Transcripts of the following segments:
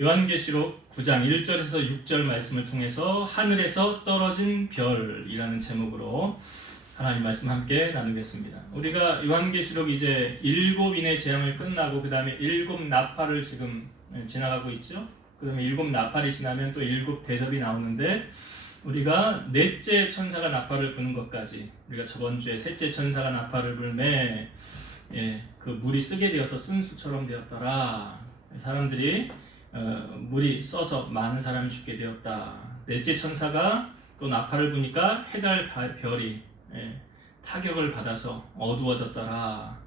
요한계시록 9장 1절에서 6절 말씀을 통해서 하늘에서 떨어진 별이라는 제목으로 하나님 말씀 함께 나누겠습니다. 우리가 요한계시록 이제 7인의 재앙을 끝나고 그 다음에 7 나팔을 지금 지나가고 있죠. 그 다음에 7 나팔이 지나면 또 7 대접이 나오는데 우리가 넷째 천사가 나팔을 부는 것까지, 우리가 저번 주에 셋째 천사가 나팔을 불매 그 물이 쓰게 되어서 순수처럼 되었더라. 사람들이 물이 써서 많은 사람이 죽게 되었다. 넷째 천사가 또 나팔을 부니까 해달 별이 타격을 받아서 어두워졌더라.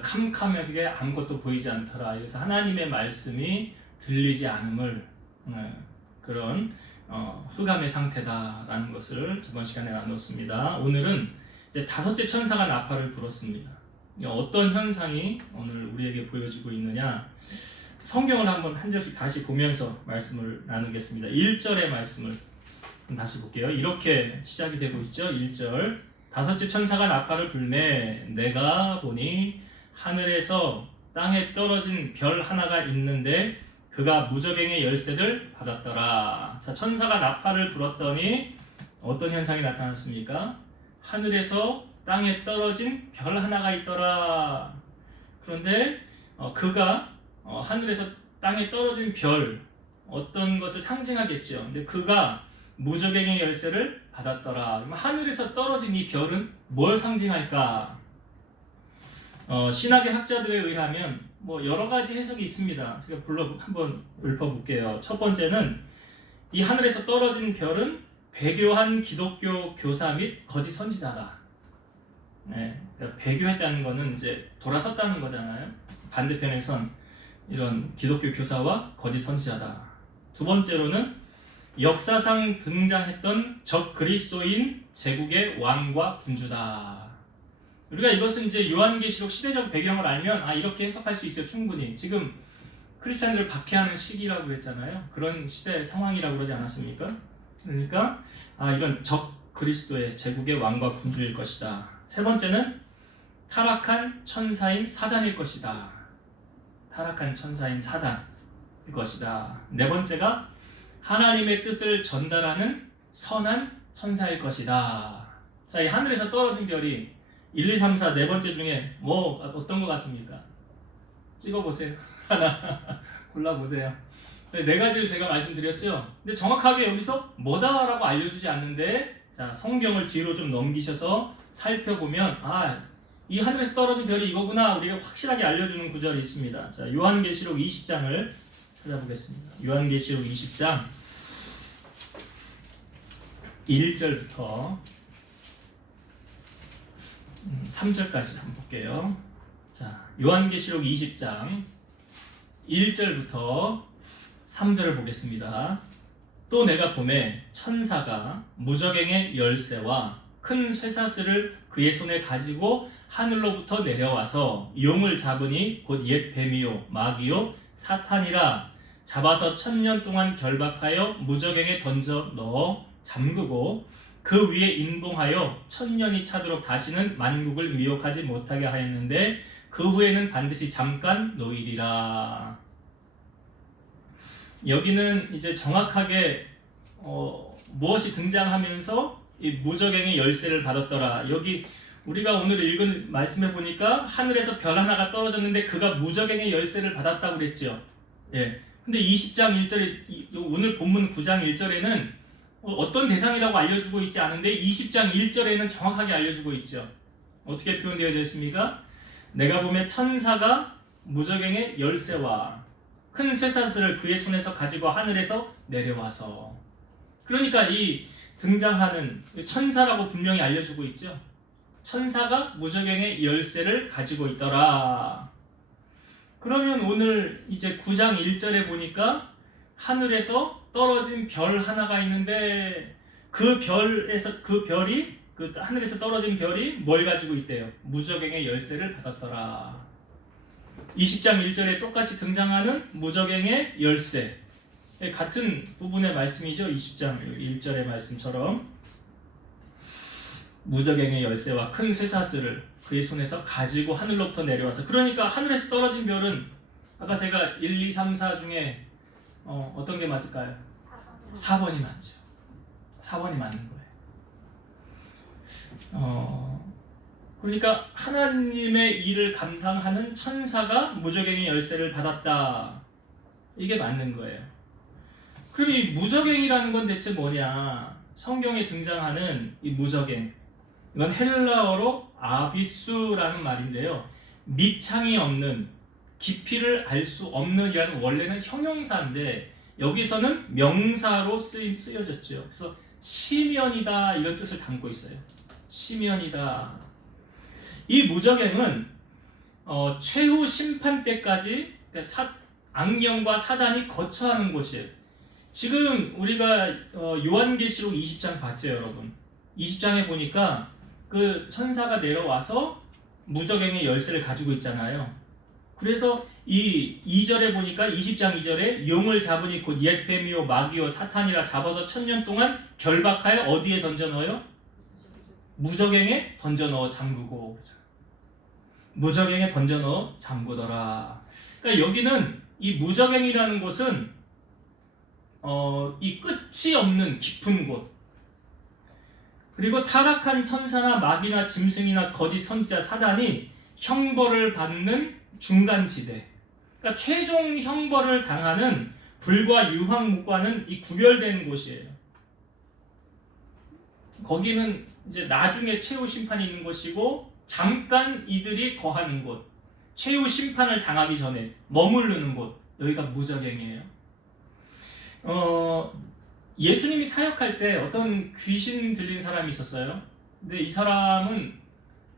캄캄하게 아무것도 보이지 않더라. 그래서 하나님의 말씀이 들리지 않음을 그런 흑암의 상태다라는 것을 저번 시간에 나눴습니다. 오늘은 이제 5째 천사가 나팔을 불었습니다. 어떤 현상이 오늘 우리에게 보여지고 있느냐? 성경을 한번 한 절씩 다시 보면서 말씀을 나누겠습니다. 1절의 말씀을 다시 볼게요. 이렇게 시작이 되고 있죠. 1절. 5째 천사가 나팔을 불매 내가 보니 하늘에서 땅에 떨어진 별 하나가 있는데 그가 무저갱의 열쇠를 받았더라. 자, 천사가 나팔을 불었더니 어떤 현상이 나타났습니까? 하늘에서 땅에 떨어진 별 하나가 있더라. 그런데 그가 하늘에서 땅에 떨어진 별, 어떤 것을 상징하겠죠. 근데 그가 무저갱의 열쇠를 받았더라. 하늘에서 떨어진 이 별은 뭘 상징할까? 신학의 학자들에 의하면 여러 가지 해석이 있습니다. 제가 한번 읊어볼게요. 첫 번째는 이 하늘에서 떨어진 별은 배교한 기독교 교사 및 거짓 선지자다. 그러니까 배교했다는 것은 이제 돌아섰다는 거잖아요. 반대편에선 이런 기독교 교사와 거짓 선지자다. 두 번째로는 역사상 등장했던 적 그리스도인 제국의 왕과 군주다. 우리가 이것은 이제 요한계시록 시대적 배경을 알면 이렇게 해석할 수 있죠. 충분히. 지금 크리스찬들을 박해하는 시기라고 했잖아요. 그런 시대 상황이라고 그러지 않았습니까? 그러니까 이런 적 그리스도의 제국의 왕과 군주일 것이다. 세 번째는 타락한 천사인 사단일 것이다. 타락한 천사인 사단일 것이다. 네 번째가 하나님의 뜻을 전달하는 선한 천사일 것이다. 자, 이 하늘에서 떨어진 별이 1, 2, 3, 4 네 번째 중에 어떤 것 같습니까? 찍어보세요. 하나 골라보세요. 네 가지를 제가 말씀드렸죠. 근데 정확하게 여기서 뭐다라고 알려주지 않는데, 자, 성경을 뒤로 좀 넘기셔서 살펴보면 이 하늘에서 떨어진 별이 이거구나 우리가 확실하게 알려주는 구절이 있습니다. 자, 요한계시록 20장을 찾아보겠습니다. 요한계시록 20장 1절부터 3절까지 한번 볼게요. 자, 요한계시록 20장 1절부터 3절을 보겠습니다. 또 내가 보매 천사가 무저갱의 열쇠와 큰 쇠사슬을 그의 손에 가지고 하늘로부터 내려와서 용을 잡으니 곧 옛 뱀이요 마귀요 사탄이라. 잡아서 1000년 동안 결박하여 무저갱에 던져 넣어 잠그고 그 위에 인봉하여 1000년이 차도록 다시는 만국을 미혹하지 못하게 하였는데 그 후에는 반드시 잠깐 놓이리라. 여기는 이제 정확하게 무엇이 등장하면서 이 무저갱의 열쇠를 받았더라. 여기 우리가 오늘 읽은 말씀해 보니까 하늘에서 별 하나가 떨어졌는데 그가 무저갱의 열쇠를 받았다고 그랬죠. 근데 20장 1절에 오늘 본문 9장 1절에는 어떤 대상이라고 알려주고 있지 않은데 20장 1절에는 정확하게 알려주고 있죠. 어떻게 표현되어져 있습니까? 내가 보면 천사가 무저갱의 열쇠와 큰 쇠사슬을 그의 손에서 가지고 하늘에서 내려와서, 그러니까 이 등장하는 천사라고 분명히 알려주고 있죠. 천사가 무저갱의 열쇠를 가지고 있더라. 그러면 오늘 이제 9장 1절에 보니까 하늘에서 떨어진 별 하나가 있는데 그 별이 하늘에서 떨어진 별이 뭘 가지고 있대요? 무저갱의 열쇠를 받았더라. 20장 1절에 똑같이 등장하는 무저갱의 열쇠, 같은 부분의 말씀이죠. 20장 1절의 말씀처럼 무저갱의 열쇠와 큰 쇠사슬을 그의 손에서 가지고 하늘로부터 내려와서, 그러니까 하늘에서 떨어진 별은 아까 제가 1, 2, 3, 4 중에 어떤 게 맞을까요? 4번이 맞죠. 4번이 맞는 거예요. 그러니까 하나님의 일을 감당하는 천사가 무적행의 열쇠를 받았다. 이게 맞는 거예요. 그럼 이 무적행이라는 건 대체 뭐냐? 성경에 등장하는 이 무적행, 이건 헬라어로 아비수라는 말인데요. 밑창이 없는, 깊이를 알 수 없는 이라는 원래는 형용사인데 여기서는 명사로 쓰여졌죠. 그래서 시면이다 이런 뜻을 담고 있어요. 시면이다. 이 무적행은 최후 심판 때까지 악령과 사단이 거처하는 곳이에요. 지금 우리가 요한계시록 20장 봤죠, 여러분. 20장에 보니까 그 천사가 내려와서 무적행의 열쇠를 가지고 있잖아요. 그래서 이 2절에 보니까 20장 2절에 용을 잡으니 곧 옛 뱀이요 마귀요 사탄이라 잡아서 1000년 동안 결박하여 어디에 던져 넣어요? 무적행에 던져 넣어 잠그고. 무적행에 던져 넣어 잠그더라. 그러니까 여기는 이 무적행이라는 곳은 이 끝이 없는 깊은 곳, 그리고 타락한 천사나 마귀나 짐승이나 거짓 선지자 사단이 형벌을 받는 중간지대, 그러니까 최종 형벌을 당하는 불과 유황목과는 이 구별된 곳이에요. 거기는 이제 나중에 최후 심판이 있는 곳이고 잠깐 이들이 거하는 곳, 최후 심판을 당하기 전에 머무르는 곳, 여기가 무적행이에요. 예수님이 사역할 때 어떤 귀신 들린 사람이 있었어요. 근데 이 사람은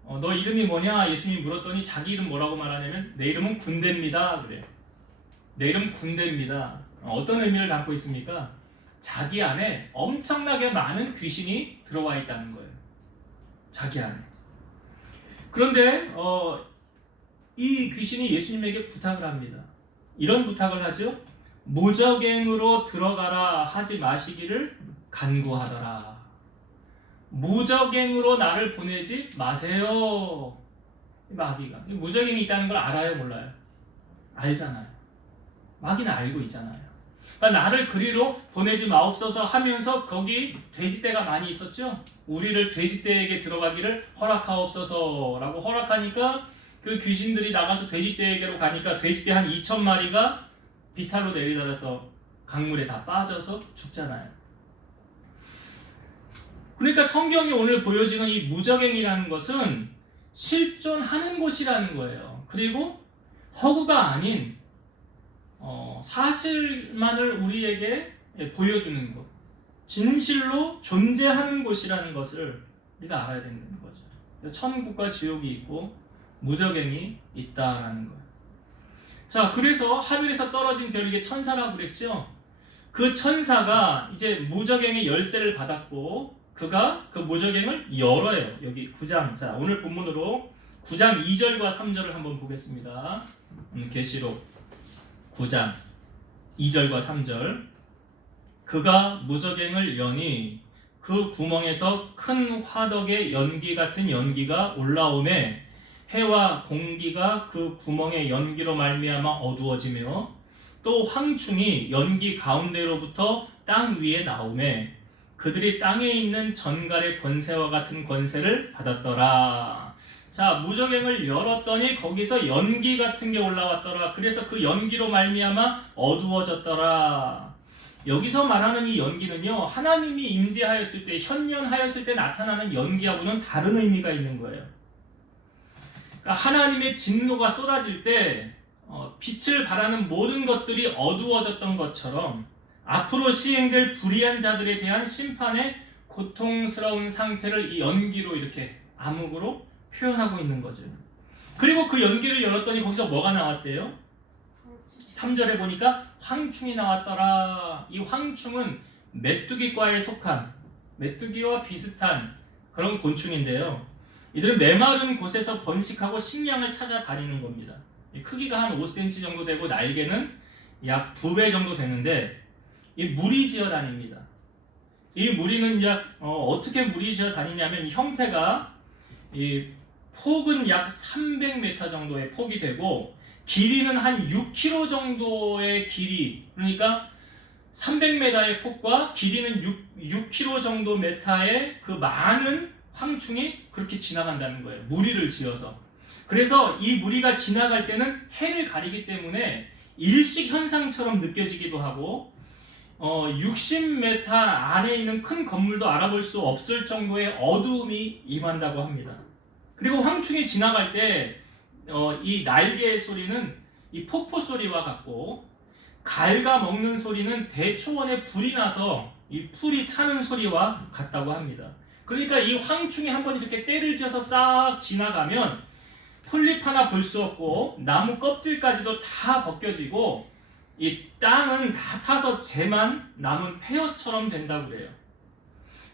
너 이름이 뭐냐? 예수님이 물었더니 자기 이름 뭐라고 말하냐면 내 이름은 군대입니다. 그래요. 내 이름 군대입니다. 어떤 의미를 담고 있습니까? 자기 안에 엄청나게 많은 귀신이 들어와 있다는 거예요. 자기 안에. 그런데 이 귀신이 예수님에게 부탁을 합니다. 이런 부탁을 하죠. 무적행으로 들어가라 하지 마시기를 간구하더라. 무적행으로 나를 보내지 마세요. 마귀가 무적행이 있다는 걸 알아요, 몰라요? 알잖아요. 마귀는 알고 있잖아요. 그러니까 나를 그리로 보내지 마옵소서 하면서 거기 돼지떼가 많이 있었죠. 우리를 돼지떼에게 들어가기를 허락하옵소서라고 허락하니까 그 귀신들이 나가서 돼지떼에게로 가니까 돼지떼 한 2000마리가 비탈로 내리달아서 강물에 다 빠져서 죽잖아요. 그러니까 성경이 오늘 보여지는 이 무적행이라는 것은 실존하는 곳이라는 거예요. 그리고 허구가 아닌 사실만을 우리에게 보여주는 곳, 진실로 존재하는 곳이라는 것을 우리가 알아야 되는 거죠. 천국과 지옥이 있고 무적행이 있다라는 거예요. 자, 그래서 하늘에서 떨어진 별, 이게 천사라고 그랬죠. 그 천사가 이제 무적행의 열쇠를 받았고 그가 그 무적행을 열어요. 여기 9장. 자, 오늘 본문으로 9장 2절과 3절을 한번 보겠습니다. 계시록 9장 2절과 3절. 그가 무적행을 여니 그 구멍에서 큰 화덕의 연기 같은 연기가 올라오매 해와 공기가 그 구멍의 연기로 말미암아 어두워지며 또 황충이 연기 가운데로부터 땅 위에 나오매 그들이 땅에 있는 전갈의 권세와 같은 권세를 받았더라. 자, 무적행을 열었더니 거기서 연기 같은 게 올라왔더라. 그래서 그 연기로 말미암아 어두워졌더라. 여기서 말하는 이 연기는요, 하나님이 임재하였을 때, 현현하였을 때 나타나는 연기하고는 다른 의미가 있는 거예요. 그러니까 하나님의 진노가 쏟아질 때 빛을 발하는 모든 것들이 어두워졌던 것처럼 앞으로 시행될 불의한 자들에 대한 심판의 고통스러운 상태를 이 연기로 이렇게 암흑으로 표현하고 있는 거죠. 그리고 그 연기를 열었더니 거기서 뭐가 나왔대요? 3절에 보니까 황충이 나왔더라. 이 황충은 메뚜기과에 속한, 메뚜기와 비슷한 그런 곤충인데요. 이들은 메마른 곳에서 번식하고 식량을 찾아다니는 겁니다. 크기가 한 5cm 정도 되고 날개는 약 2배 정도 되는데 이 무리지어 다닙니다. 이 무리는 어떻게 무리지어 다니냐면 이 형태가 이 폭은 약 300m 정도의 폭이 되고 길이는 한 6km 정도의 길이를 그러니까 300m의 폭과 길이는 6km 정도 메타의 그 많은 황충이 그렇게 지나간다는 거예요. 무리를 지어서. 그래서 이 무리가 지나갈 때는 해를 가리기 때문에 일식 현상처럼 느껴지기도 하고 60m 안에 있는 큰 건물도 알아볼 수 없을 정도의 어두움이 임한다고 합니다. 그리고 황충이 지나갈 때 이 날개의 소리는 이 폭포 소리와 같고 갉아먹는 소리는 대초원에 불이 나서 이 풀이 타는 소리와 같다고 합니다. 그러니까 이 황충이 한번 이렇게 때를 지어서 싹 지나가면 풀잎 하나 볼 수 없고 나무 껍질까지도 다 벗겨지고 이 땅은 다 타서 재만 남은 폐허처럼 된다고 그래요.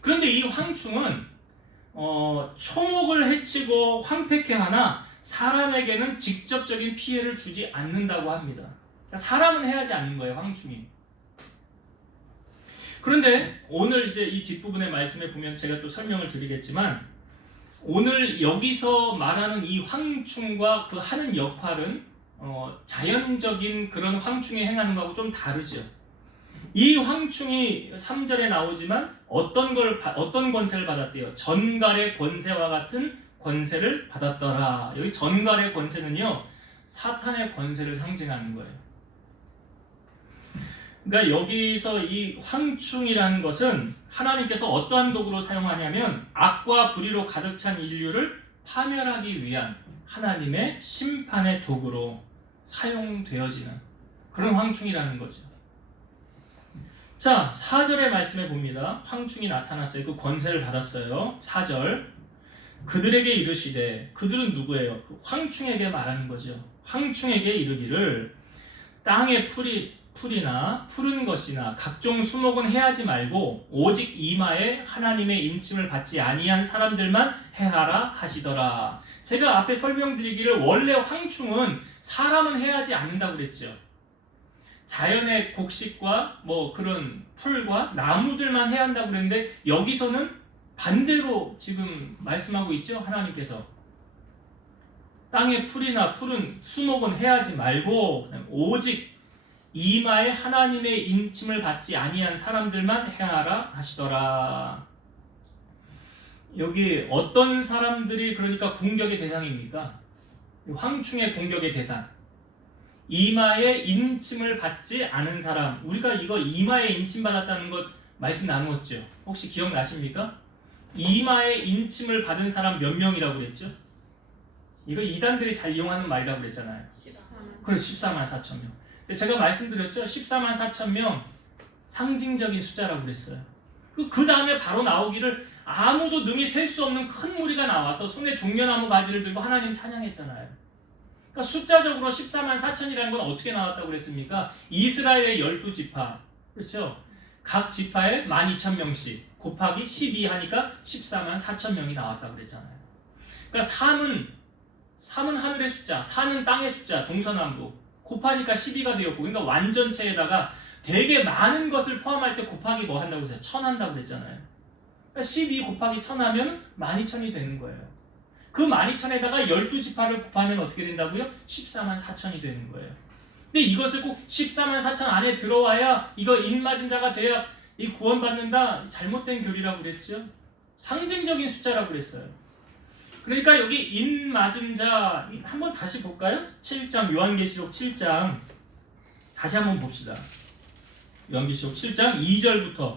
그런데 이 황충은 초목을 해치고 황폐케 하나 사람에게는 직접적인 피해를 주지 않는다고 합니다. 사람은 해하지 않는 거예요, 황충이. 그런데 오늘 이제 이 뒷부분의 말씀에 보면 제가 또 설명을 드리겠지만 오늘 여기서 말하는 이 황충과 그 하는 역할은 자연적인 그런 황충이 행하는 거하고 좀 다르죠. 이 황충이 3절에 나오지만 어떤 권세를 받았대요? 전갈의 권세와 같은 권세를 받았더라. 여기 전갈의 권세는요, 사탄의 권세를 상징하는 거예요. 그러니까 여기서 이 황충이라는 것은 하나님께서 어떠한 도구로 사용하냐면 악과 불의로 가득 찬 인류를 파멸하기 위한 하나님의 심판의 도구로 사용되어지는 그런 황충이라는 거죠. 자, 4절의 말씀에 봅니다. 황충이 나타났어요. 그 권세를 받았어요. 4절. 그들에게 이르시되, 그들은 누구예요? 그 황충에게 말하는 거죠. 황충에게 이르기를 땅의 풀이나 푸른 것이나 각종 수목은 해하지 말고 오직 이마에 하나님의 인침을 받지 아니한 사람들만 해하라 하시더라. 제가 앞에 설명드리기를 원래 황충은 사람은 해하지 않는다고 그랬죠. 자연의 곡식과 뭐 그런 풀과 나무들만 해야 한다고 그랬는데 여기서는 반대로 지금 말씀하고 있죠. 하나님께서 땅의 풀이나 푸른 수목은 해하지 말고 오직 이마에 하나님의 인침을 받지 아니한 사람들만 행하라 하시더라. 여기 어떤 사람들이 그러니까 공격의 대상입니까? 황충의 공격의 대상. 이마에 인침을 받지 않은 사람. 우리가 이거 이마에 인침 받았다는 것 말씀 나누었죠. 혹시 기억나십니까? 이마에 인침을 받은 사람 몇 명이라고 그랬죠? 이거 이단들이 잘 이용하는 말이라고 그랬잖아요. 14만 4천 명. 제가 말씀드렸죠. 14만 4천 명 상징적인 숫자라고 그랬어요. 그 다음에 바로 나오기를 아무도 능히 셀 수 없는 큰 무리가 나와서 손에 종려나무 가지를 들고 하나님 찬양했잖아요. 그러니까 숫자적으로 14만 4천이라는 건 어떻게 나왔다고 그랬습니까? 이스라엘의 12지파. 그렇죠? 각 지파에 12,000명씩 곱하기 12 하니까 14만 4천 명이 나왔다고 그랬잖아요. 그러니까 3은 하늘의 숫자, 4는 땅의 숫자, 동서남북. 곱하니까 12가 되었고, 그러니까 완전체에다가 되게 많은 것을 포함할 때 곱하기 뭐 한다고 했어요? 1000 한다고 그랬잖아요. 그러니까 12 곱하기 1000 하면 12,000이 되는 거예요. 그 12,000에다가 12지파를 곱하면 어떻게 된다고요? 14만 4천이 되는 거예요. 근데 이것을 꼭 14만 4천 안에 들어와야 이거 인맞은 자가 돼야 이 구원받는다. 잘못된 교리라고 그랬죠. 상징적인 숫자라고 그랬어요. 그러니까 여기 인맞은 자 한번 다시 볼까요? 7장 요한계시록 7장 다시 한번 봅시다. 요한계시록 7장 2절부터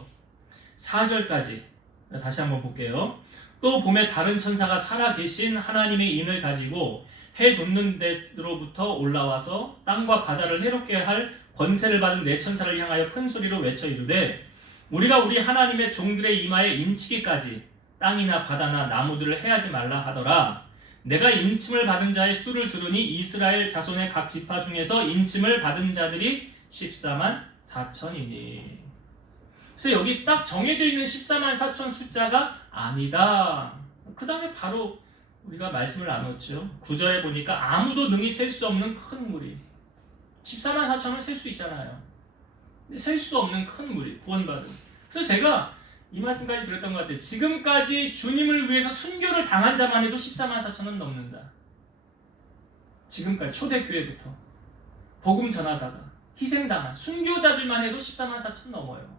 4절까지 다시 한번 볼게요. 또 봄에 다른 천사가 살아계신 하나님의 인을 가지고 해 돋는 데로부터 올라와서 땅과 바다를 해롭게 할 권세를 받은 네 천사를 향하여 큰 소리로 외쳐 이르되 우리가 우리 하나님의 종들의 이마에 인치기까지 땅이나 바다나 나무들을 해하지 말라 하더라. 내가 인침을 받은 자의 수를 들으니 이스라엘 자손의 각 지파 중에서 인침을 받은 자들이 14만 4천이니. 그래서 여기 딱 정해져 있는 14만 4천 숫자가 아니다. 그 다음에 바로 우리가 말씀을 나눴죠. 9절에 보니까 아무도 능히 셀 수 없는 큰 무리. 14만 4천은 셀 수 있잖아요. 근데 셀 수 없는 큰 무리, 구원받은. 그래서 제가 이 말씀까지 드렸던 것 같아요. 지금까지 주님을 위해서 순교를 당한 자만 해도 14만 4천은 넘는다. 지금까지 초대교회부터 복음 전하다가 희생당한 순교자들만 해도 14만 4천 넘어요.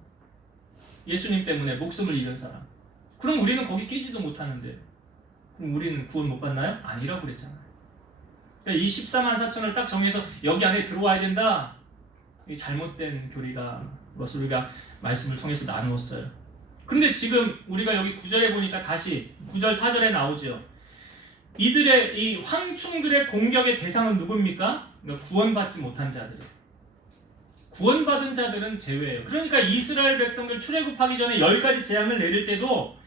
예수님 때문에 목숨을 잃은 사람. 그럼 우리는 거기 끼지도 못하는데 그럼 우리는 구원 못 받나요? 아니라고 그랬잖아요. 그러니까 이 14만 4천을 딱 정해서 여기 안에 들어와야 된다. 이 잘못된 교리가 것을 우리가 말씀을 통해서 나누었어요. 그런데 지금 우리가 여기 9절에 보니까 다시 9절 4절에 나오죠. 이들의 이 황충들의 공격의 대상은 누굽니까? 그러니까 구원받지 못한 자들이에요. 구원받은 자들은 제외예요. 그러니까 이스라엘 백성들 출애굽하기 전에 10가지 재앙을 내릴 때도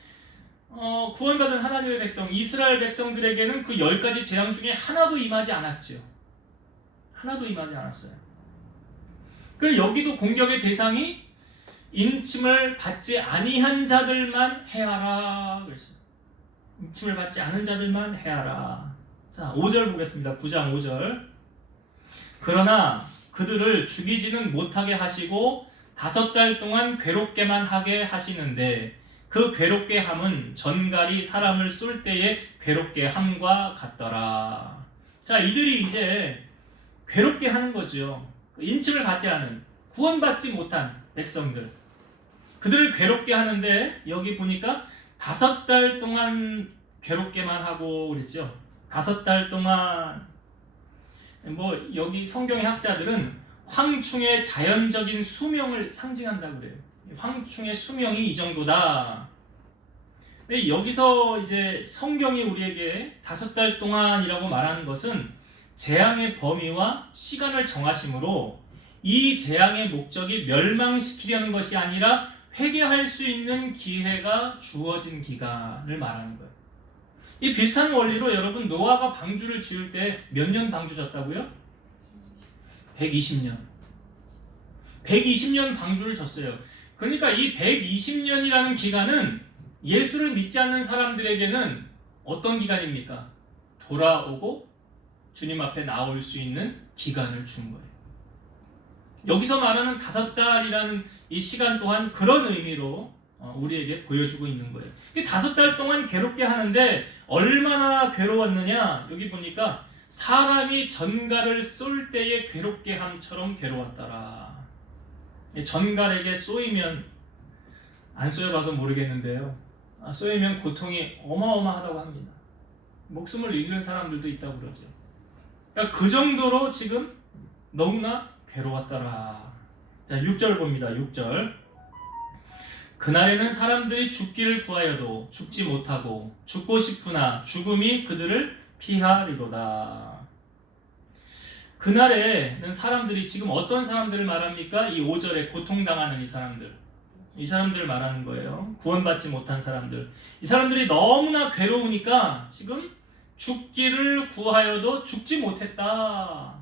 구원받은 하나님의 백성, 이스라엘 백성들에게는 그 10가지 재앙 중에 하나도 임하지 않았죠. 하나도 임하지 않았어요. 그리고 여기도 공격의 대상이 인침을 받지 아니한 자들만 해하라 그랬어요. 인침을 받지 않은 자들만 해하라. 자, 5절 보겠습니다. 9장 5절. 그러나 그들을 죽이지는 못하게 하시고 5달 동안 괴롭게만 하게 하시는데 그 괴롭게 함은 전갈이 사람을 쏠 때의 괴롭게 함과 같더라. 자, 이들이 이제 괴롭게 하는 거죠. 인침을 받지 않은, 구원받지 못한 백성들. 그들을 괴롭게 하는데 여기 보니까 5달 동안 괴롭게만 하고 그랬죠. 5달 동안 여기 성경의 학자들은 황충의 자연적인 수명을 상징한다고 그래요. 황충의 수명이 이 정도다. 근데 여기서 이제 성경이 우리에게 5달 동안이라고 말하는 것은 재앙의 범위와 시간을 정하심으로 이 재앙의 목적이 멸망시키려는 것이 아니라 회개할 수 있는 기회가 주어진 기간을 말하는 거예요. 이 비슷한 원리로 여러분 노아가 방주를 지을 때 몇 년 방주 졌다고요? 120년. 120년 방주를 졌어요. 그러니까 이 120년이라는 기간은 예수를 믿지 않는 사람들에게는 어떤 기간입니까? 돌아오고 주님 앞에 나올 수 있는 기간을 준 거예요. 여기서 말하는 5달이라는 이 시간 또한 그런 의미로 우리에게 보여주고 있는 거예요. 5달 동안 괴롭게 하는데 얼마나 괴로웠느냐? 여기 보니까 사람이 전갈을 쏠 때의 괴롭게 함처럼 괴로웠더라. 전갈에게 쏘이면, 안 쏘여봐서 모르겠는데요, 쏘이면 고통이 어마어마하다고 합니다. 목숨을 잃는 사람들도 있다고 그러죠. 그러니까 그 정도로 지금 너무나 괴로웠더라. 자, 6절 봅니다. 6절. 그날에는 사람들이 죽기를 구하여도 죽지 못하고 죽고 싶으나 죽음이 그들을 피하리로다. 그날에는 사람들이, 지금 어떤 사람들을 말합니까? 이 5절에 고통당하는 이 사람들을 말하는 거예요. 구원받지 못한 사람들. 이 사람들이 너무나 괴로우니까 지금 죽기를 구하여도 죽지 못했다.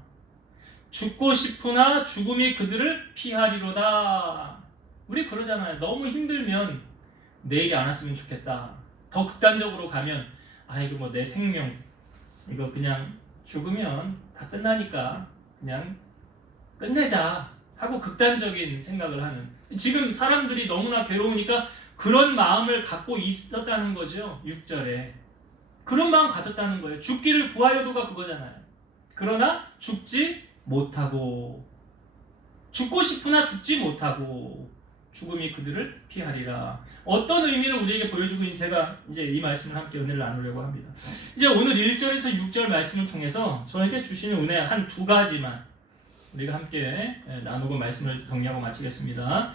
죽고 싶으나 죽음이 그들을 피하리로다. 우리 그러잖아요. 너무 힘들면 내일이 안 왔으면 좋겠다. 더 극단적으로 가면 이거 내 생명 이거 그냥 죽으면 다 끝나니까 그냥 끝내자 하고 극단적인 생각을 하는, 지금 사람들이 너무나 괴로우니까 그런 마음을 갖고 있었다는 거죠. 6절에 그런 마음 가졌다는 거예요. 죽기를 구하여도가 그거잖아요. 그러나 죽지 못하고, 죽고 싶으나 죽지 못하고 죽음이 그들을 피하리라. 어떤 의미를 우리에게 보여주고 있는지 제가 이제 이 말씀을 함께 은혜를 나누려고 합니다. 이제 오늘 1절에서 6절 말씀을 통해서 저에게 주시는 은혜 한 2가지만 우리가 함께 나누고 말씀을 정리하고 마치겠습니다.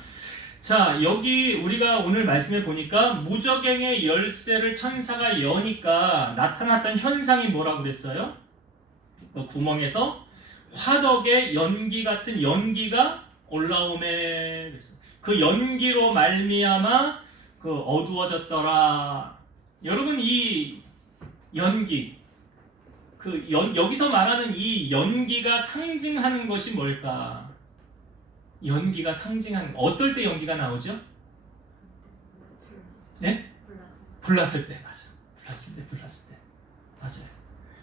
자, 여기 우리가 오늘 말씀에 보니까 무저갱의 열쇠를 천사가 여니까 나타났던 현상이 뭐라고 그랬어요? 그 구멍에서 화덕의 연기 같은 연기가 올라오매 그랬어요. 그 연기로 말미암아 그 어두워졌더라. 여러분, 이 연기, 여기서 말하는 이 연기가 상징하는 것이 뭘까? 연기가 상징하는, 어떨 때 연기가 나오죠? 네? 불났을 때. 맞아. 불났을 때. 맞아요.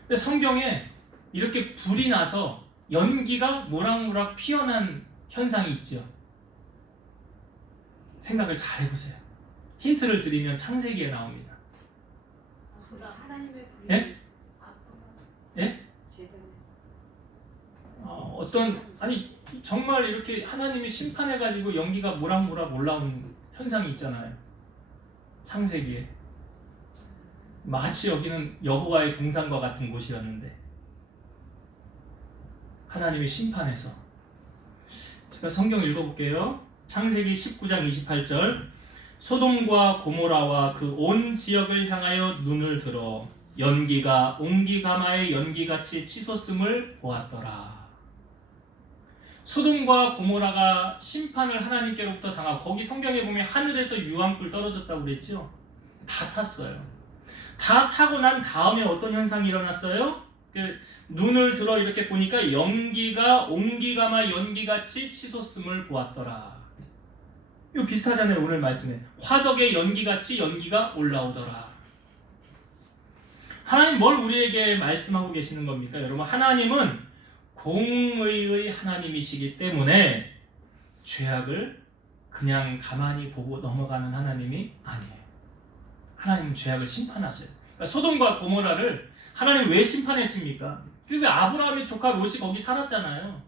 근데 성경에 이렇게 불이 나서 연기가 모락모락 피어난 현상이 있죠. 생각을 잘 해보세요. 힌트를 드리면 창세기에 나옵니다. 하나님의 불이. 예? 예? 어떤, 아니 정말 이렇게 하나님이 심판해가지고 연기가 모락모락 올라오는 현상이 있잖아요. 창세기에. 마치 여기는 여호와의 동산과 같은 곳이었는데 하나님이 심판해서. 제가 성경 읽어볼게요. 창세기 19장 28절. 소돔과 고모라와 그 온 지역을 향하여 눈을 들어 연기가 옹기가마의 연기같이 치솟음을 보았더라. 소돔과 고모라가 심판을 하나님께로부터 당하고, 거기 성경에 보면 하늘에서 유황불 떨어졌다고 그랬죠. 다 탔어요. 다 타고 난 다음에 어떤 현상이 일어났어요? 눈을 들어 이렇게 보니까 연기가 옹기가마 연기같이 치솟음을 보았더라. 이거 비슷하잖아요. 오늘 말씀에 화덕의 연기같이 연기가 올라오더라. 하나님 뭘 우리에게 말씀하고 계시는 겁니까? 여러분, 하나님은 공의의 하나님이시기 때문에 죄악을 그냥 가만히 보고 넘어가는 하나님이 아니에요. 하나님은 죄악을 심판하셔요. 그러니까 소돔과 고모라를 하나님 왜 심판했습니까? 그리고 아브라함의 조카 롯이 거기 살았잖아요.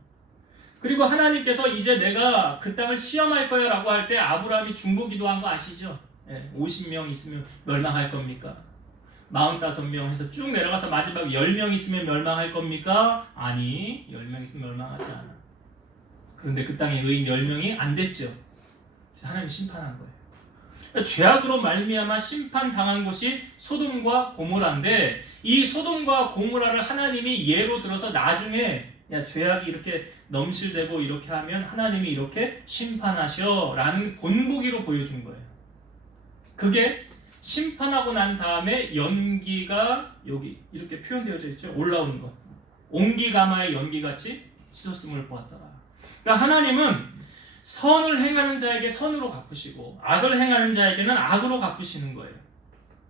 그리고 하나님께서 이제 내가 그 땅을 시험할 거야 라고 할 때 아브라함이 중보기도한 거 아시죠? 50명 있으면 멸망할 겁니까? 45명 해서 쭉 내려가서 마지막 10명 있으면 멸망할 겁니까? 아니, 10명 있으면 멸망하지 않아. 그런데 그 땅에 의인 10명이 안 됐죠. 그래서 하나님이 심판한 거예요. 죄악으로 말미암아 심판당한 곳이 소돔과 고모라인데, 이 소돔과 고모라를 하나님이 예로 들어서 나중에 죄악이 이렇게 넘실대고 이렇게 하면 하나님이 이렇게 심판하셔 라는 본보기로 보여준 거예요. 그게 심판하고 난 다음에 연기가 여기 이렇게 표현되어져 있죠. 올라오는 것. 옹기가마의 연기같이 치솟음을 보았더라. 그러니까 하나님은 선을 행하는 자에게 선으로 갚으시고 악을 행하는 자에게는 악으로 갚으시는 거예요.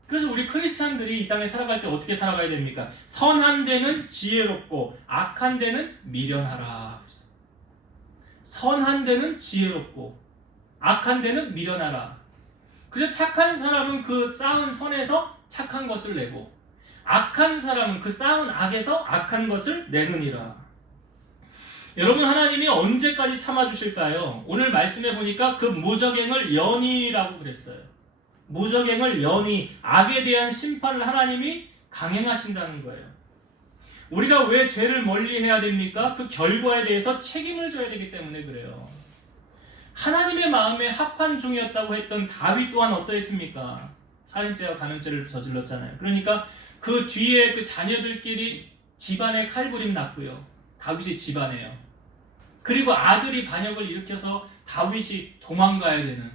그래서 우리 크리스찬들이 이 땅에 살아갈 때 어떻게 살아가야 됩니까? 선한 데는 지혜롭고 악한 데는 미련하라. 선한 데는 지혜롭고 악한 데는 미련하라. 그래서 착한 사람은 그 쌓은 선에서 착한 것을 내고, 악한 사람은 그 쌓은 악에서 악한 것을 내느니라. 여러분, 하나님이 언제까지 참아주실까요? 오늘 말씀해 보니까 그 무적행을 연히라고 그랬어요. 무적행을 연히, 악에 대한 심판을 하나님이 강행하신다는 거예요. 우리가 왜 죄를 멀리해야 됩니까? 그 결과에 대해서 책임을 져야 되기 때문에 그래요. 하나님의 마음에 합한 종이었다고 했던 다윗 또한 어떠했습니까? 살인죄와 간음죄를 저질렀잖아요. 그러니까 그 뒤에 그 자녀들끼리 집안에 칼부림 났고요. 다윗이 집안에요. 그리고 아들이 반역을 일으켜서 다윗이 도망가야 되는,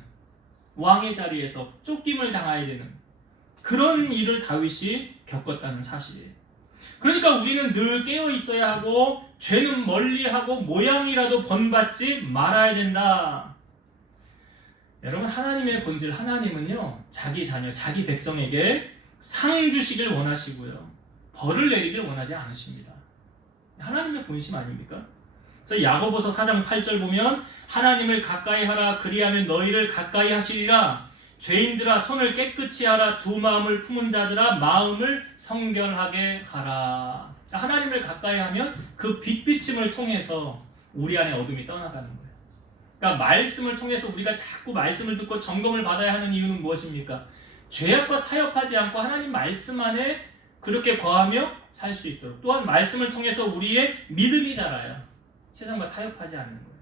왕의 자리에서 쫓김을 당해야 되는 그런 일을 다윗이 겪었다는 사실이에요. 그러니까 우리는 늘 깨어 있어야 하고 죄는 멀리하고 모양이라도 번받지 말아야 된다. 여러분, 하나님의 본질, 하나님은요 자기 자녀, 자기 백성에게 상 주시길 원하시고요 벌을 내리길 원하지 않으십니다. 하나님의 본심 아닙니까? 그래서 야고보서 4장 8절 보면 하나님을 가까이 하라, 그리하면 너희를 가까이 하시리라. 죄인들아 손을 깨끗이 하라. 두 마음을 품은 자들아 마음을 성결하게 하라. 하나님을 가까이 하면 그 빛비침을 통해서 우리 안에 어둠이 떠나가는 거예요. 그러니까 말씀을 통해서 우리가 자꾸 말씀을 듣고 점검을 받아야 하는 이유는 무엇입니까? 죄악과 타협하지 않고 하나님 말씀 안에 그렇게 거하며 살 수 있도록, 또한 말씀을 통해서 우리의 믿음이 자라요. 세상과 타협하지 않는 거예요.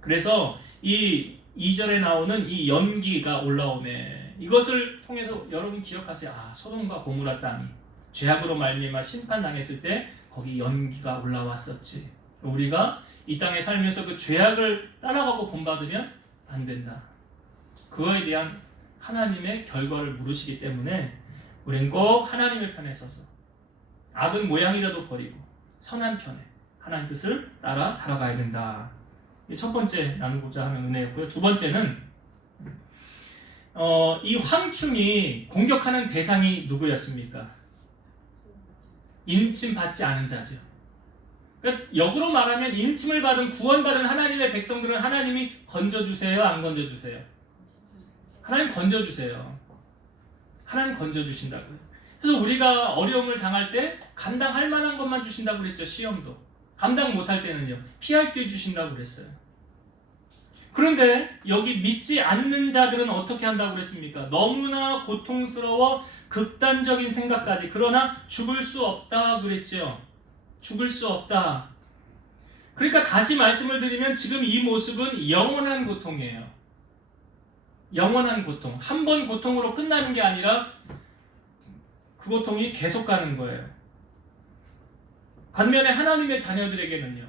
그래서 이 2절에 나오는 이 연기가 올라오네, 이것을 통해서 여러분 기억하세요. 소돔과 고모라 땅이 죄악으로 말미암아 심판당했을 때 거기 연기가 올라왔었지. 우리가 이 땅에 살면서 그 죄악을 따라가고 본받으면 안 된다. 그거에 대한 하나님의 결과를 물으시기 때문에 우리는 꼭 하나님의 편에 서서 악은 모양이라도 버리고 선한 편에 하나님 뜻을 따라 살아가야 된다. 첫 번째 나누고자 하는 은혜였고요. 두 번째는 이 황충이 공격하는 대상이 누구였습니까? 인침받지 않은 자죠. 그러니까 역으로 말하면 인침을 받은, 구원받은 하나님의 백성들은 하나님이 건져주세요, 안 건져주세요? 하나님 건져주세요. 하나님 건져주신다고요. 그래서 우리가 어려움을 당할 때 감당할 만한 것만 주신다고 그랬죠. 시험도. 감당 못할 때는요, 피할 길 주신다고 그랬어요. 그런데 여기 믿지 않는 자들은 어떻게 한다고 그랬습니까? 너무나 고통스러워 극단적인 생각까지. 그러나 죽을 수 없다 그랬죠. 죽을 수 없다. 그러니까 다시 말씀을 드리면 지금 이 모습은 영원한 고통이에요. 영원한 고통. 한 번 고통으로 끝나는 게 아니라 그 고통이 계속 가는 거예요. 반면에 하나님의 자녀들에게는요,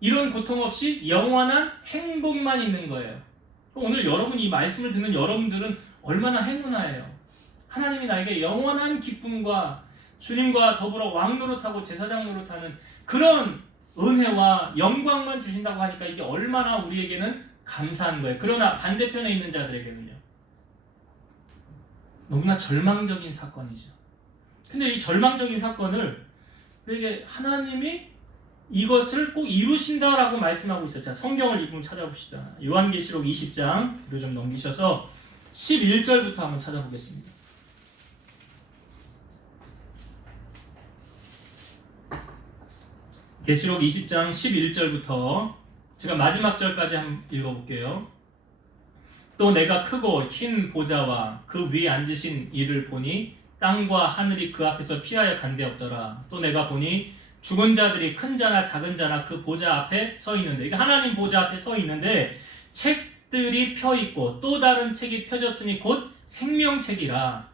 이런 고통 없이 영원한 행복만 있는 거예요. 오늘 여러분 이 말씀을 듣는 여러분들은 얼마나 행운아예요. 하나님이 나에게 영원한 기쁨과 주님과 더불어 왕노릇하고 제사장 노릇하는 그런 은혜와 영광만 주신다고 하니까 이게 얼마나 우리에게는 감사한 거예요. 그러나 반대편에 있는 자들에게는요, 너무나 절망적인 사건이죠. 근데 이 절망적인 사건을 우리에게 하나님이 이것을 꼭 이루신다라고 말씀하고 있어요. 자, 성경을 이분 찾아봅시다. 요한계시록 20장 뒤로 좀 넘기셔서 11절부터 한번 찾아보겠습니다. 계시록 20장 11절부터 제가 마지막 절까지 한번 읽어볼게요. 또 내가 크고 흰 보좌와 그 위에 앉으신 이를 보니 땅과 하늘이 그 앞에서 피하여 간데없더라. 또 내가 보니 죽은 자들이 큰 자나 작은 자나 그 보좌 앞에 서 있는데, 그러니까 하나님 보좌 앞에 서 있는데 책들이 펴 있고 또 다른 책이 펴졌으니 곧 생명책이라.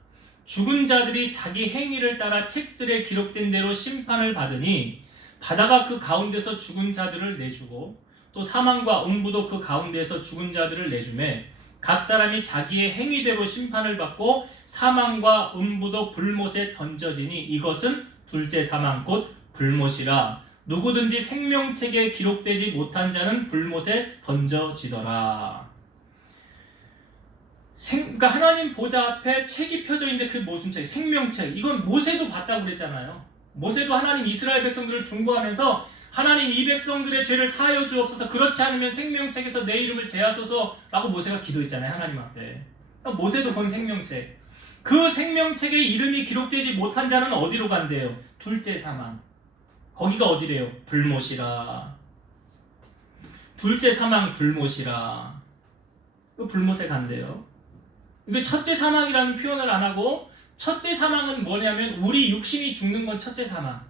죽은 자들이 자기 행위를 따라 책들에 기록된 대로 심판을 받으니 바다가 그 가운데서 죽은 자들을 내주고 또 사망과 음부도 그 가운데서 죽은 자들을 내주매 각 사람이 자기의 행위대로 심판을 받고 사망과 음부도 불못에 던져지니 이것은 둘째 사망 곧 불못이라. 누구든지 생명책에 기록되지 못한 자는 불못에 던져지더라. 그러니까 하나님 보좌 앞에 책이 펴져 있는데 그 무슨 책? 생명책. 이건 모세도 봤다고 그랬잖아요. 모세도 하나님 이스라엘 백성들을 중보하면서 하나님 이 백성들의 죄를 사하여 주옵소서, 그렇지 않으면 생명책에서 내 이름을 제하소서라고 모세가 기도했잖아요. 하나님 앞에. 그러니까 모세도 본 생명책. 그 생명책에 이름이 기록되지 못한 자는 어디로 간대요? 둘째 사망. 거기가 어디래요? 불못이라. 둘째 사망 불못이라. 그 불못에 간대요. 근데 첫째 사망이라는 표현을 안 하고 첫째 사망은 뭐냐면 우리 육신이 죽는 건 첫째 사망.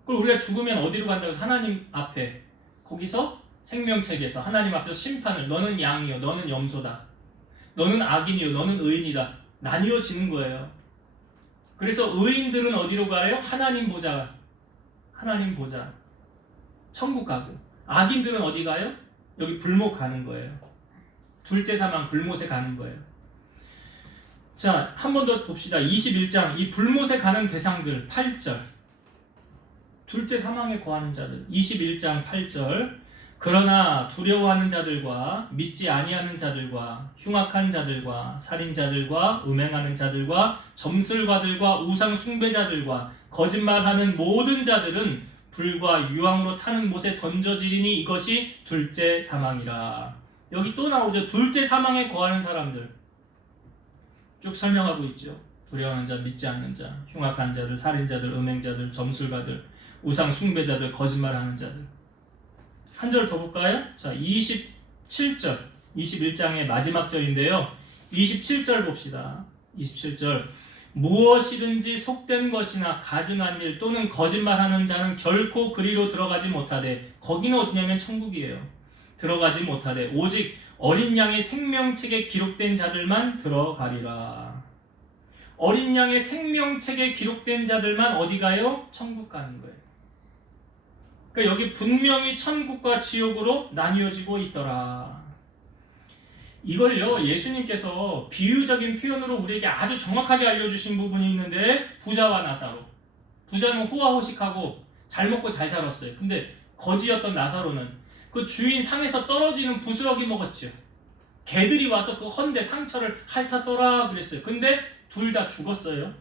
그걸 우리가 죽으면 어디로 간다고 해서 하나님 앞에, 거기서 생명책에서 하나님 앞에서 심판을, 너는 양이요, 너는 염소다, 너는 악인이요, 너는 의인이다, 나뉘어지는 거예요. 그래서 의인들은 어디로 가래요? 하나님 보좌, 하나님 보좌, 천국 가고, 악인들은 어디 가요? 여기 불못 가는 거예요. 둘째 사망 불못에 가는 거예요. 자, 한 번 더 봅시다. 21장 이 불못에 가는 대상들 8절. 둘째 사망에 거하는 자들. 21장 8절. 그러나 두려워하는 자들과 믿지 아니하는 자들과 흉악한 자들과 살인자들과 음행하는 자들과 점술가들과 우상 숭배자들과 거짓말하는 모든 자들은 불과 유황으로 타는 못에 던져지리니 이것이 둘째 사망이라. 여기 또 나오죠. 둘째 사망에 거하는 사람들 쭉 설명하고 있죠. 두려워하는 자, 믿지 않는 자, 흉악한 자들, 살인자들, 음행자들, 점술가들, 우상 숭배자들, 거짓말하는 자들. 한 절 더 볼까요? 자, 27절, 21장의 마지막 절인데요. 27절 봅시다. 27절. 무엇이든지 속된 것이나 가증한 일 또는 거짓말하는 자는 결코 그리로 들어가지 못하되, 거기는 어디냐면 천국이에요. 들어가지 못하되 오직 어린 양의 생명책에 기록된 자들만 들어가리라. 어린 양의 생명책에 기록된 자들만 어디 가요? 천국 가는 거예요. 그러니까 여기 분명히 천국과 지옥으로 나뉘어지고 있더라. 이걸요, 예수님께서 비유적인 표현으로 우리에게 아주 정확하게 알려주신 부분이 있는데, 부자와 나사로. 부자는 호화호식하고 잘 먹고 잘 살았어요. 근데 거지였던 나사로는 그 주인 상에서 떨어지는 부스러기 먹었죠. 개들이 와서 그 헌데 상처를 핥았더라 그랬어요. 근데 둘 다 죽었어요.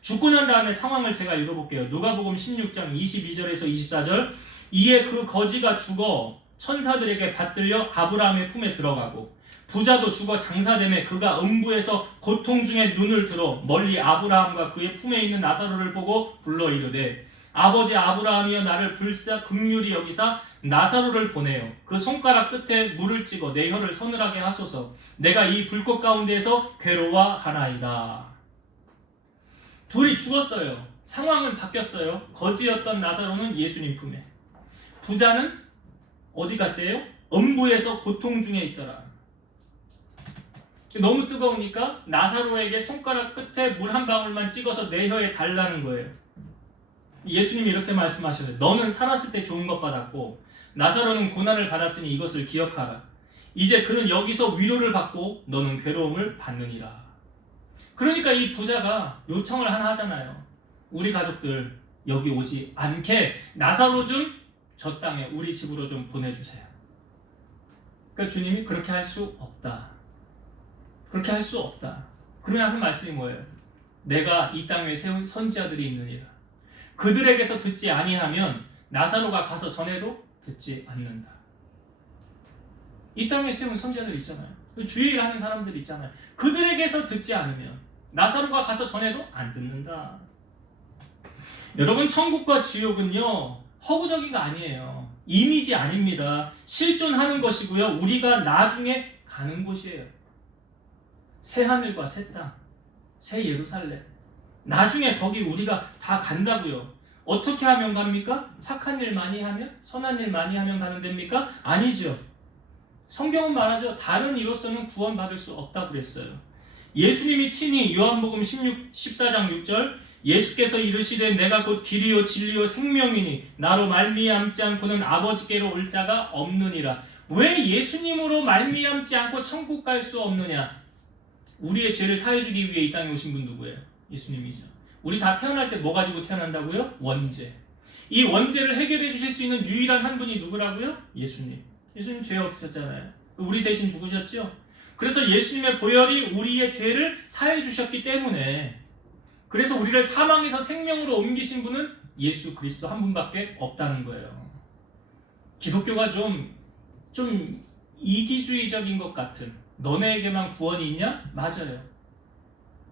죽고 난 다음에 상황을 제가 읽어볼게요. 누가복음 16장 22절에서 24절. 이에 그 거지가 죽어 천사들에게 받들려 아브라함의 품에 들어가고, 부자도 죽어 장사되매 그가 음부에서 고통 중에 눈을 들어 멀리 아브라함과 그의 품에 있는 나사로를 보고 불러 이르되, 아버지 아브라함이여 나를 불사 긍휼히 여기사 나사로를 보내요. 그 손가락 끝에 물을 찍어 내 혀를 서늘하게 하소서. 내가 이 불꽃 가운데에서 괴로워하나이다. 둘이 죽었어요. 상황은 바뀌었어요. 거지였던 나사로는 예수님 품에, 부자는 어디 갔대요? 음부에서 고통 중에 있더라. 너무 뜨거우니까 나사로에게 손가락 끝에 물 한 방울만 찍어서 내 혀에 달라는 거예요. 예수님이 이렇게 말씀하셨어요. 너는 살았을 때 좋은 것 받았고 나사로는 고난을 받았으니 이것을 기억하라. 이제 그는 여기서 위로를 받고 너는 괴로움을 받느니라. 그러니까 이 부자가 요청을 하나 하잖아요. 우리 가족들 여기 오지 않게 나사로 좀 저 땅에 우리 집으로 좀 보내주세요. 그러니까 주님이 그렇게 할 수 없다. 그렇게 할 수 없다. 그러면 하는 말씀이 뭐예요? 내가 이 땅에 세운 선지자들이 있느니라. 그들에게서 듣지 아니하면 나사로가 가서 전해도 듣지 않는다. 이 땅에 세운 선지자들 있잖아요. 주의 일하는 사람들 있잖아요. 그들에게서 듣지 않으면 나사로가 가서 전해도 안 듣는다. 여러분, 천국과 지옥은요 허구적인 거 아니에요. 이미지 아닙니다. 실존하는 것이고요. 우리가 나중에 가는 곳이에요. 새 하늘과 새 땅, 새 예루살렘. 나중에 거기 우리가 다 간다고요. 어떻게 하면 갑니까? 착한 일 많이 하면? 선한 일 많이 하면 가는 데입니까? 아니죠. 성경은 말하죠. 다른 이로서는 구원받을 수 없다고 그랬어요. 예수님이 친히 요한복음 14장 6절 예수께서 이르시되 내가 곧 길이요 진리요 생명이니 나로 말미암지 않고는 아버지께로 올 자가 없느니라. 왜 예수님으로 말미암지 않고 천국 갈 수 없느냐? 우리의 죄를 사해주기 위해 이 땅에 오신 분 누구예요? 예수님이죠. 우리 다 태어날 때 뭐 가지고 태어난다고요? 원죄. 이 원죄를 해결해 주실 수 있는 유일한 한 분이 누구라고요? 예수님. 예수님 죄 없으셨잖아요. 우리 대신 죽으셨죠? 그래서 예수님의 보혈이 우리의 죄를 사해 주셨기 때문에, 그래서 우리를 사망에서 생명으로 옮기신 분은 예수 그리스도 한 분밖에 없다는 거예요. 기독교가 좀 이기주의적인 것 같은, 너네에게만 구원이 있냐? 맞아요.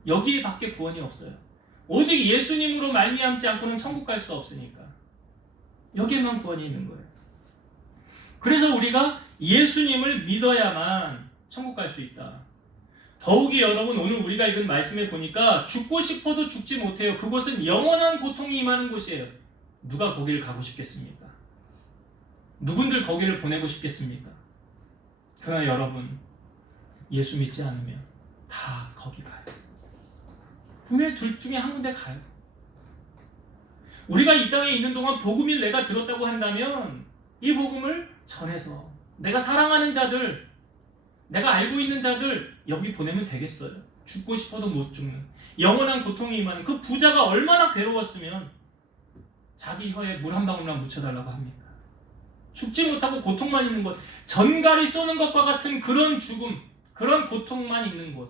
여기밖에 구원이 없어요. 오직 예수님으로 말미암지 않고는 천국 갈 수 없으니까 여기에만 구원이 있는 거예요. 그래서 우리가 예수님을 믿어야만 천국 갈 수 있다. 더욱이 여러분, 오늘 우리가 읽은 말씀에 보니까 죽고 싶어도 죽지 못해요. 그곳은 영원한 고통이 임하는 곳이에요. 누가 거기를 가고 싶겠습니까? 누군들 거기를 보내고 싶겠습니까? 그러나 여러분, 예수 믿지 않으면 다 거기 가요. 분명히 둘 중에 한 군데 가요. 우리가 이 땅에 있는 동안 복음을 내가 들었다고 한다면 이 복음을 전해서 내가 사랑하는 자들, 내가 알고 있는 자들 여기 보내면 되겠어요. 죽고 싶어도 못 죽는, 영원한 고통이 임하는 그 부자가 얼마나 괴로웠으면 자기 혀에 물 한 방울만 묻혀달라고 합니까? 죽지 못하고 고통만 있는 곳, 전갈이 쏘는 것과 같은 그런 죽음, 그런 고통만 있는 곳,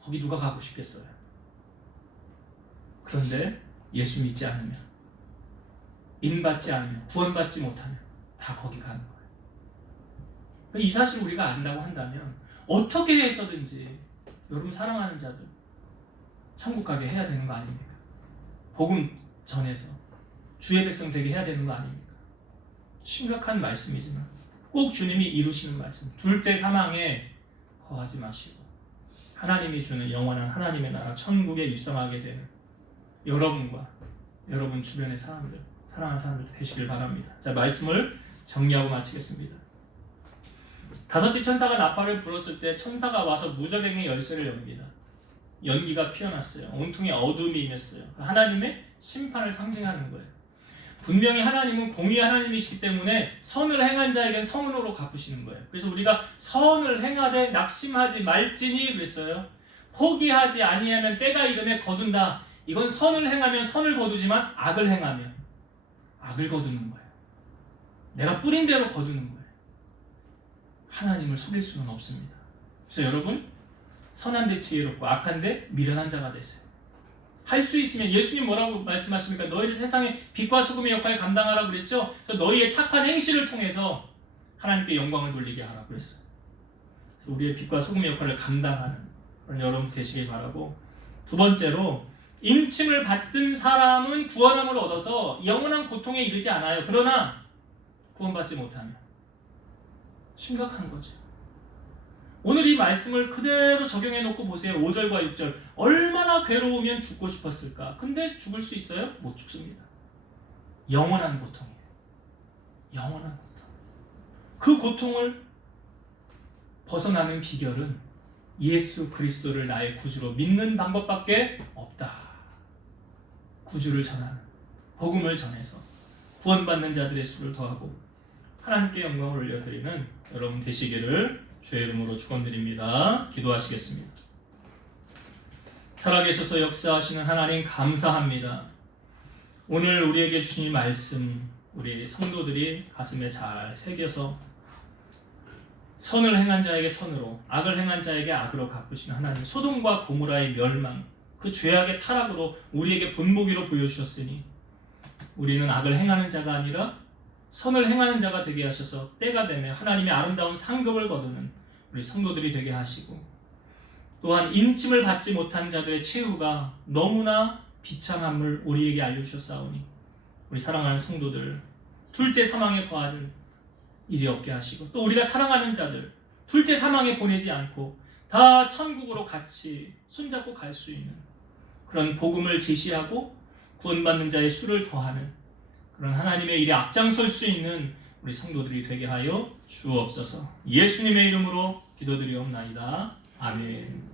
거기 누가 가고 싶겠어요? 그런데 예수 믿지 않으면, 인받지 않으면, 구원받지 못하면 다 거기 가는 거예요. 이 사실 우리가 안다고 한다면 어떻게 해서든지 여러분 사랑하는 자들 천국 가게 해야 되는 거 아닙니까? 복음 전해서 주의 백성 되게 해야 되는 거 아닙니까? 심각한 말씀이지만 꼭 주님이 이루시는 말씀. 둘째 사망에 거하지 마시고 하나님이 주는 영원한 하나님의 나라 천국에 입성하게 되는 여러분과 여러분 주변의 사람들, 사랑하는 사람들 되시길 바랍니다. 자, 말씀을 정리하고 마치겠습니다. 다섯째 천사가 나팔을 불었을 때 천사가 와서 무저갱의 열쇠를 엽니다. 연기가 피어났어요. 온통에 어둠이 임했어요. 하나님의 심판을 상징하는 거예요. 분명히 하나님은 공의 하나님이시기 때문에 선을 행한 자에겐 선으로 갚으시는 거예요. 그래서 우리가 선을 행하되 낙심하지 말지니 그랬어요. 포기하지 아니하면 때가 이름에 거둔다. 이건 선을 행하면 선을 거두지만 악을 행하면 악을 거두는 거예요. 내가 뿌린 대로 거두는 거예요. 하나님을 속일 수는 없습니다. 그래서 여러분, 선한 데 지혜롭고 악한 데 미련한 자가 되세요. 할 수 있으면, 예수님 뭐라고 말씀하십니까? 너희를 세상의 빛과 소금의 역할을 감당하라고 그랬죠? 그래서 너희의 착한 행실을 통해서 하나님께 영광을 돌리게 하라고 그랬어요. 그래서 우리의 빛과 소금의 역할을 감당하는 그런 여러분 되시길 바라고, 두 번째로 인침을 받은 사람은 구원함을 얻어서 영원한 고통에 이르지 않아요. 그러나 구원받지 못하면 심각한 거죠. 오늘 이 말씀을 그대로 적용해 놓고 보세요. 5절과 6절. 얼마나 괴로우면 죽고 싶었을까? 근데 죽을 수 있어요? 못 죽습니다. 영원한 고통이에요. 영원한 고통. 그 고통을 벗어나는 비결은 예수 그리스도를 나의 구주로 믿는 방법밖에 없다. 구주를 전하는, 복음을 전해서 구원받는 자들의 수를 더하고 하나님께 영광을 올려드리는 여러분 되시기를 주의 이름으로 축원드립니다. 기도하시겠습니다. 살아계셔서 역사하시는 하나님 감사합니다. 오늘 우리에게 주신 이 말씀 우리 성도들이 가슴에 잘 새겨서 선을 행한 자에게 선으로 악을 행한 자에게 악으로 갚으시는 하나님, 소돔과 고모라의 멸망, 그 죄악의 타락으로 우리에게 본보기로 보여주셨으니 우리는 악을 행하는 자가 아니라 선을 행하는 자가 되게 하셔서 때가 되면 하나님의 아름다운 상급을 거두는 우리 성도들이 되게 하시고, 또한 인침을 받지 못한 자들의 최후가 너무나 비참함을 우리에게 알려주셨사오니 우리 사랑하는 성도들 둘째 사망에 거하는 일이 없게 하시고, 또 우리가 사랑하는 자들 둘째 사망에 보내지 않고 다 천국으로 같이 손잡고 갈 수 있는 그런 복음을 제시하고 구원받는 자의 수를 더하는 그런 하나님의 일에 앞장설 수 있는 우리 성도들이 되게 하여 주옵소서. 예수님의 이름으로 기도드리옵나이다. 아멘.